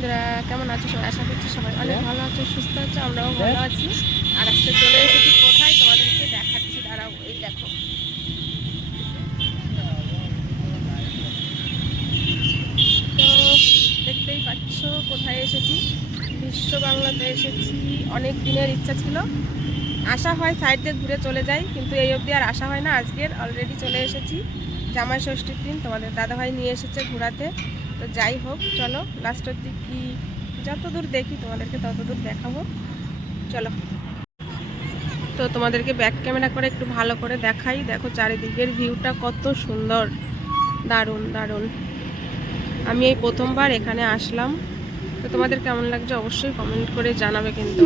বন্ধুরা কেমন আছো সবাই? আশা করছি সবাই অনেক ভালো আছো সুস্থ আছো আমরাও ভালো আছি। আর আজকে চলে এসেছি কোথায়? তোমাদেরকে দেখাচ্ছি দাঁড়াও এই দেখো। তো দেখতেই পাচ্ছ কোথায় এসেছি? বিশ্ব বাংলাতে এসেছি। অনেক দিনের ইচ্ছা ছিল। আসা হয় সাইড দিয়ে ঘুরে চলে যাই কিন্তু এই অবধি আর আসা হয় না। আজকের অলরেডি চলে এসেছি। জামাই ষষ্ঠীর দিন তোমাদের দাদাভাই নিয়ে এসেছে ঘোরাতে। তো যাই হোক, চলো লাস্টের দিক কি যত দূর দেখি তোমাদেরকে তত দূর দেখাবো। চলো। তো তোমাদেরকে ব্যাক ক্যামেরা করে একটু ভালো করে দেখাই। দেখো চারিদিকের ভিউটা কত সুন্দর। দারুণ দারুণ। আমি এই প্রথমবার এখানে আসলাম। তো তোমাদের কেমন লাগছে অবশ্যই কমেন্ট করে জানাবে কিন্তু।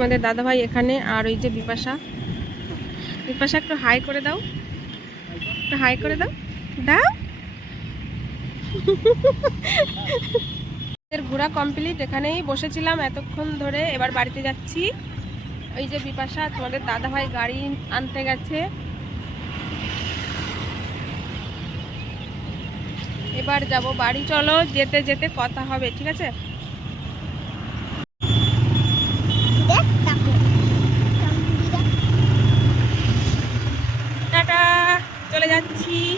তোমাদের দাদাভাই এখানে, আর ওই যে বিপাশা। বিপাশা একটু হাই করে দাও। একটু হাই করে দাও। দাও। ঘোরা কমপ্লিট এখানেই বসেছিলাম এতক্ষণ ধরে। এবার বাড়িতে যাচ্ছি। ওই যে বিপাশা, তোমাদের দাদাভাই গাড়ি আনতে গেছে। এবার যাব বাড়ি। চলো, যেতে যেতে কথা হবে, ঠিক আছে? tea.